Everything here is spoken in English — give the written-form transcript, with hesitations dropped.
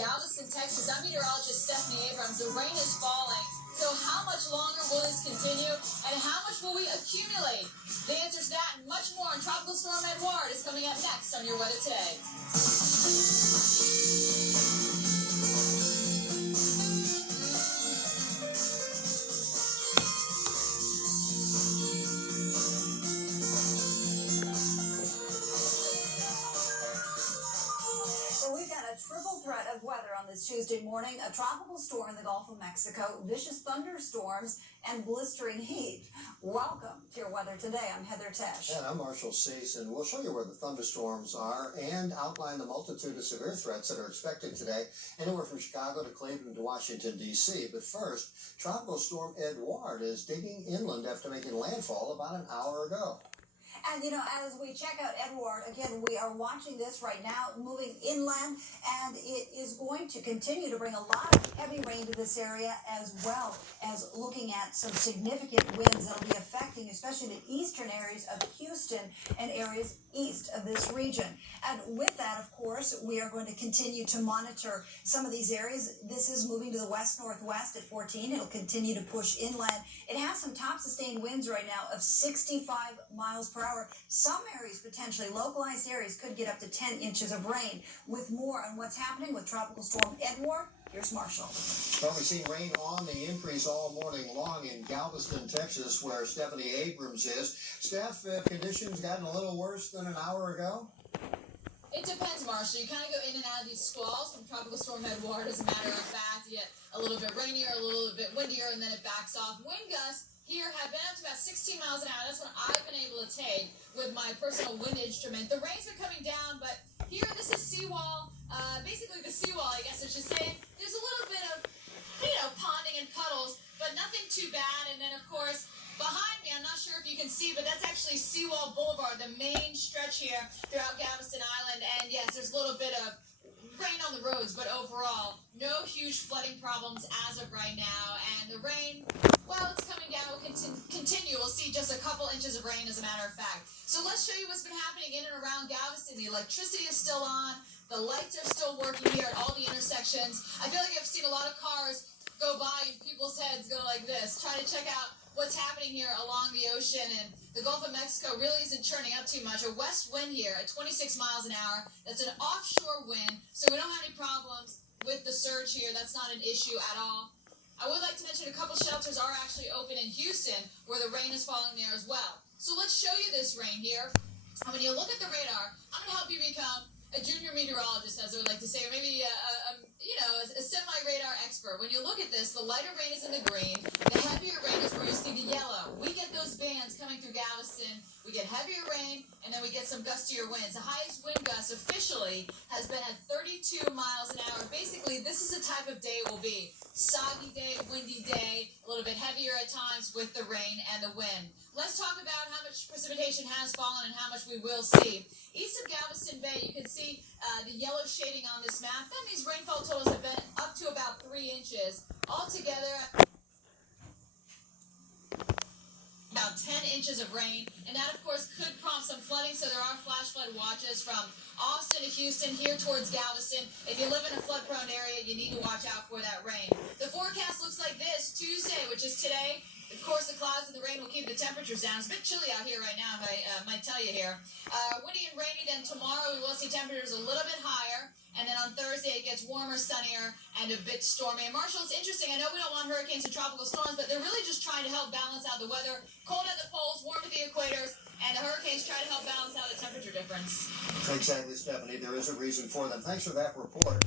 Galveston, Texas. I'm meteorologist Stephanie Abrams. The rain is falling. So how much longer will this continue, and how much will we accumulate? The answer to that and much more on Tropical Storm Edouard is coming up next on Your Weather Today. Triple threat of weather on this Tuesday morning. A tropical storm in the Gulf of Mexico, vicious thunderstorms, and blistering heat. Welcome to Your Weather Today. I'm Heather Tesh. And I'm Marshall Cease, and we'll show you where the thunderstorms are and outline the multitude of severe threats that are expected today, anywhere from Chicago to Cleveland to Washington, D.C. But first, Tropical Storm Edouard is digging inland after making landfall about an hour ago. And, as we check out Edouard, again, we are watching this right now, moving inland, and it is going to continue to bring a lot of heavy rain to this area, as well as looking at some significant winds that will be affecting especially the eastern areas of Houston and areas east of this region. And with that, of course, we are going to continue to monitor some of these areas. This is moving to the west-northwest at 14. It'll continue to push inland. It has some top sustained winds right now of 65 miles per hour. Some areas, potentially localized areas, could get up to 10 inches of rain. With more on what's happening with Tropical Storm Edouard, here's Marshall. Well, we've seen rain on the increase all morning long in Galveston, Texas, where Stephanie Abrams is. Steph, conditions gotten a little worse than an hour ago? It depends, Marshall. You kind of go in and out of these squalls from Tropical Storm Edouard. As a matter of fact, you get a little bit rainier, a little bit windier, and then it backs off. Wind gusts here have been up to about 16 miles an hour. That's what I've been able to take with my personal wind instrument. The rain's been coming down, but here, this is seawall. Basically the seawall, I guess I should say. There's a little bit of, ponding and puddles, but nothing too bad. And then, of course, behind me, I'm not sure if you can see, but that's actually Seawall Boulevard, the main stretch here throughout Galveston Island. And yes, there's a little bit of rain on the roads, but overall, no huge flooding problems as of right now. And the rain, well, it's coming down. We'll continue. We'll see just a couple inches of rain, as a matter of fact. So let's show you what's been happening in and around Galveston. The electricity is still on. The lights are still working here at all the intersections. I feel like I've seen a lot of cars go by and people's heads go like this, trying to check out what's happening here along the ocean. And the Gulf of Mexico really isn't churning up too much. A west wind here at 26 miles an hour. That's an offshore wind, so we don't have any problems with the surge here. That's not an issue at all. I would like to mention a couple shelters are actually open in Houston where the rain is falling there as well. So let's show you this rain here. And when you look at the radar, I'm going to help you become a junior meteorologist, as I would like to say, or maybe a semi-radar expert. When you look at this, the lighter rain is in the green. The heavier rain is where you see the yellow. We get those bands coming through Galveston. We get heavier rain, and then we get some gustier winds. The highest wind gust officially has been at 32 miles an hour. Basically, this is the type of day it will be. Soggy day, windy day, a little bit heavier at times with the rain and the wind. Let's talk about how much precipitation has fallen and how much we will see. East of Galveston Bay, you can see the yellow shading on this map. That means rainfall totals have been up to about 3 inches. Altogether, about 10 inches of rain, and that, of course, could prompt some flooding, so there are flash flood watches from Austin to Houston, here towards Galveston. If you live in a flood-prone area, you need to watch out for that rain. The forecast looks like this. Tuesday, which is today, of course, the clouds and the rain will keep the temperatures down. It's a bit chilly out here right now, if I might tell you here. Windy and rainy, then tomorrow we will see temperatures a little bit higher. And then on Thursday, it gets warmer, sunnier, and a bit stormy. And Marshall, it's interesting. I know we don't want hurricanes and tropical storms, but they're really just trying to help balance out the weather. Cold at the poles, warm at the equators, and the hurricanes try to help balance out the temperature difference. Exactly, Stephanie. There is a reason for them. Thanks for that report.